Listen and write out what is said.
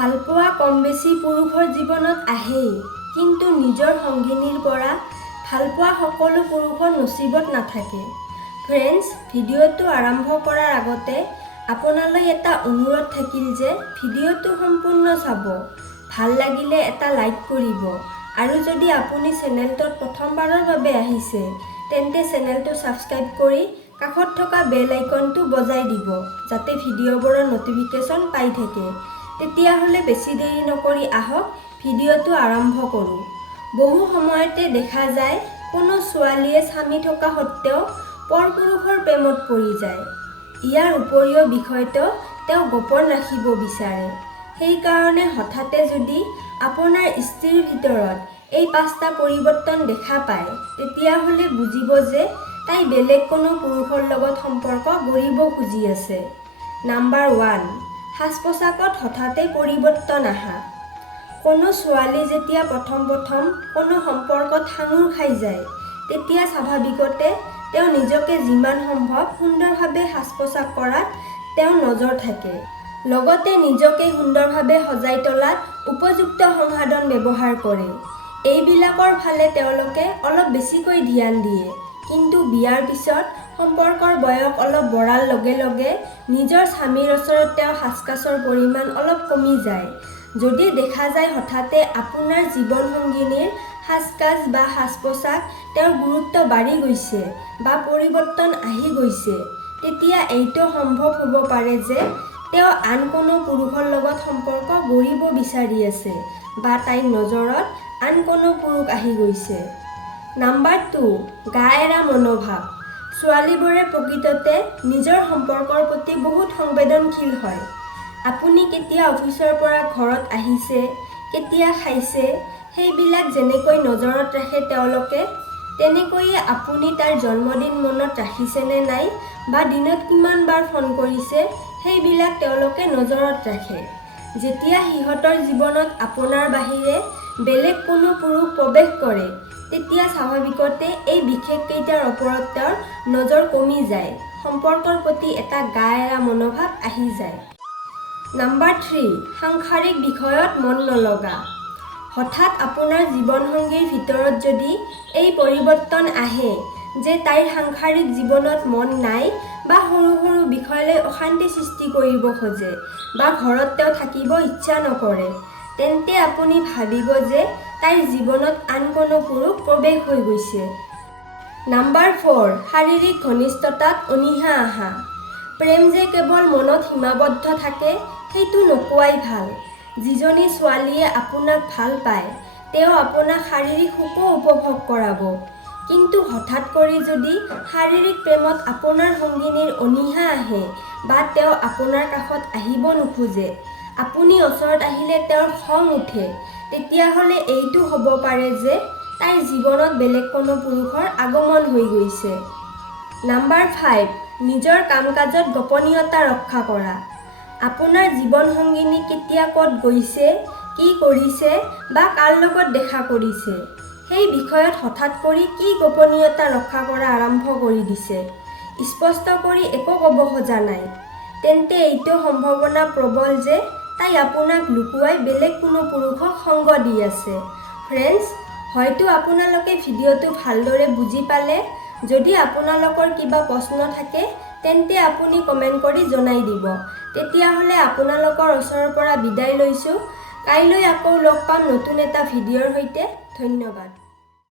ভালপোৱা কম বেছি পুৰুষৰ জীৱনত আহেই, কিন্তু নিজৰ সংগিনীৰ পৰা ভালপোৱা সকলো পুৰুষৰ নচিবত নাথাকে। ফ্ৰেণ্ডছ, ভিডিঅ'টো আৰম্ভ কৰাৰ আগতে আপোনালৈ এটা অনুৰোধ থাকিল যে ভিডিঅ'টো সম্পূৰ্ণ চাব, ভাল লাগিলে এটা লাইক কৰিব, আৰু যদি আপুনি চেনেলটোত প্ৰথমবাৰৰ বাবে আহিছে তেন্তে চেনেলটো ছাবস্ক্ৰাইব কৰি কাষত থকা বেল আইকনটো বজাই দিব, যাতে ভিডিঅ'বোৰৰ নটিফিকেশ্যন পাই থাকে। তেতিয়াহ'লে বেছি দেৰি নকৰি আহক ভিডিঅ'টো আৰম্ভ কৰোঁ। বহু সময়তে দেখা যায় কোনো ছোৱালীয়ে স্বামী থকা সত্ত্বেও পৰপুৰুষৰ প্ৰেমত পৰি যায়। ইয়াৰ উপৰিও বিষয়টো তেওঁ গোপন ৰাখিব বিচাৰে। সেইকাৰণে হঠাতে যদি আপোনাৰ স্ত্ৰীৰ ভিতৰত এই 5টা পৰিৱৰ্তন দেখা পায়, তেতিয়াহ'লে বুজিব যে তাই বেলেগ কোনো পুৰুষৰ লগত সম্পৰ্ক গঢ়িব খুজি আছে। নাম্বাৰ 1, সাজ-পোছাকত হঠাতে পৰিৱৰ্তন আহা। কোনো ছোৱালী যেতিয়া প্ৰথম কোনো সম্পৰ্কত সাঙুৰ খাই যায়, তেতিয়া স্বাভাৱিকতে তেওঁ নিজকে যিমান সম্ভৱ সুন্দৰভাৱে সাজ-পোছাক কৰাত তেওঁৰ নজৰ থাকে। লগতে নিজকে সুন্দৰভাৱে সজাই তোলাত উপযুক্ত সংসাধন ব্যৱহাৰ কৰে। এইবিলাকৰ ফালে তেওঁলোকে অলপ বেছিকৈ ধ্যান দিয়ে। কিন্তু বিয়াৰ পিছত সম্পৰ্কৰ বয়স অলপ বঢ়াৰ লগে লগে নিজৰ স্বামীৰ ওচৰত তেওঁৰ সাজ-কাচৰ পৰিমাণ অলপ কমি যায়। যদি দেখা যায় হঠাতে আপোনাৰ জীৱন সংগিনীৰ সাজ-কাজ বা সাজ-পোছাক তেওঁৰ গুৰুত্ব বাঢ়ি গৈছে বা পৰিৱৰ্তন আহি গৈছে, তেতিয়া এইটো সম্ভৱ হ'ব পাৰে যে তেওঁ আন কোনো পুৰুষৰ লগত সম্পৰ্ক গঢ়িব বিচাৰি আছে বা তাইৰ নজৰত আন কোনো পুৰুষ আহি গৈছে। নাম্বাৰ 2, গা এৰা মনোভাৱ। ছোৱালীবোৰে প্ৰকৃততে নিজৰ সম্পৰ্কৰ প্ৰতি বহুত সংবেদনশীল হয়। আপুনি কেতিয়া অফিচৰ পৰা ঘৰত আহিছে, কেতিয়া খাইছে, সেইবিলাক যেনেকৈ নজৰত ৰাখে তেওঁলোকে, তেনেকৈয়ে আপুনি তাৰ জন্মদিন মনত ৰাখিছেনে নাই বা দিনত কিমান বাৰ ফোন কৰিছে, সেইবিলাক তেওঁলোকে নজৰত ৰাখে। যেতিয়া সিহঁতৰ জীৱনত আপোনাৰ বাহিৰে বেলেগ কোনো পুৰুষ প্ৰৱেশ কৰে, তেতিয়া স্বাভাৱিকতে এই বিশেষ কেইটাৰ ওপৰত তেওঁৰ নজৰ কমি যায়, সম্পৰ্কৰ প্ৰতি এটা গা এৰা মনোভাৱ আহি যায়। নাম্বাৰ 3, সাংসাৰিক বিষয়ত মন নলগা। হঠাৎ আপোনাৰ জীৱনসংগীৰ ভিতৰত যদি এই পৰিৱৰ্তন আহে যে তাইৰ সাংসাৰিক জীৱনত মন নাই বা সৰু সৰু বিষয়লৈ অশান্তি সৃষ্টি কৰিব খোজে বা ঘৰত তেওঁ থাকিব ইচ্ছা নকৰে, তেন্তে আপুনি ভাবিব যে তাইৰ জীৱনত আন কোনো পুৰুষ প্ৰৱেশ হৈ গৈছে। নাম্বাৰ 4, শাৰীৰিক ঘনিষ্ঠতাত অনীহা আহা। প্ৰেম যে কেৱল মনত সীমাবদ্ধ থাকে সেইটো নোকোৱাই ভাল। যিজনী ছোৱালীয়ে আপোনাক ভাল পায় তেওঁ আপোনাক শাৰীৰিক সুখো উপভোগ কৰাব। কিন্তু হঠাৎ কৰি যদি শাৰীৰিক প্ৰেমত আপোনাৰ সংগিনীৰ অনীহা আহে বা তেওঁ আপোনাৰ কাষত আহিব নোখোজে, আপুনি ওচৰত আহিলে তেওঁৰ খং উঠে, তেতিয়াহ'লে এইটো হ'ব পাৰে যে তাইৰ জীৱনত বেলেগ কোনো পুৰুষৰ আগমন হৈ গৈছে। নাম্বাৰ 5, নিজৰ কাম-কাজত গোপনীয়তা ৰক্ষা কৰা। আপোনাৰ জীৱন সংগিনী কেতিয়া ক'ত গৈছে, কি কৰিছে বা কাৰ লগত দেখা কৰিছে, সেই বিষয়ত হঠাৎ কৰি কি গোপনীয়তা ৰক্ষা কৰা আৰম্ভ কৰি দিছে, স্পষ্ট কৰি একো ক'ব খোজা নাই, তেন্তে এইটো সম্ভাৱনা প্ৰবল যে তাই আপোনাক লুকুৱাই বেলেগ কোনো পুৰুষক সংগ দি আছে। ফ্ৰেণ্ডছ, হয়তো আপোনালোকে ভিডিঅ'টো ভালদৰে বুজি পালে। যদি আপোনালোকৰ কিবা প্ৰশ্ন থাকে তেন্তে আপুনি কমেণ্ট কৰি জনাই দিব। তেতিয়াহ'লে আপোনালোকৰ ওচৰৰ পৰা বিদায় লৈছোঁ। কাইলৈ আকৌ লগ পাম নতুন এটা ভিডিঅ'ৰ সৈতে। ধন্যবাদ।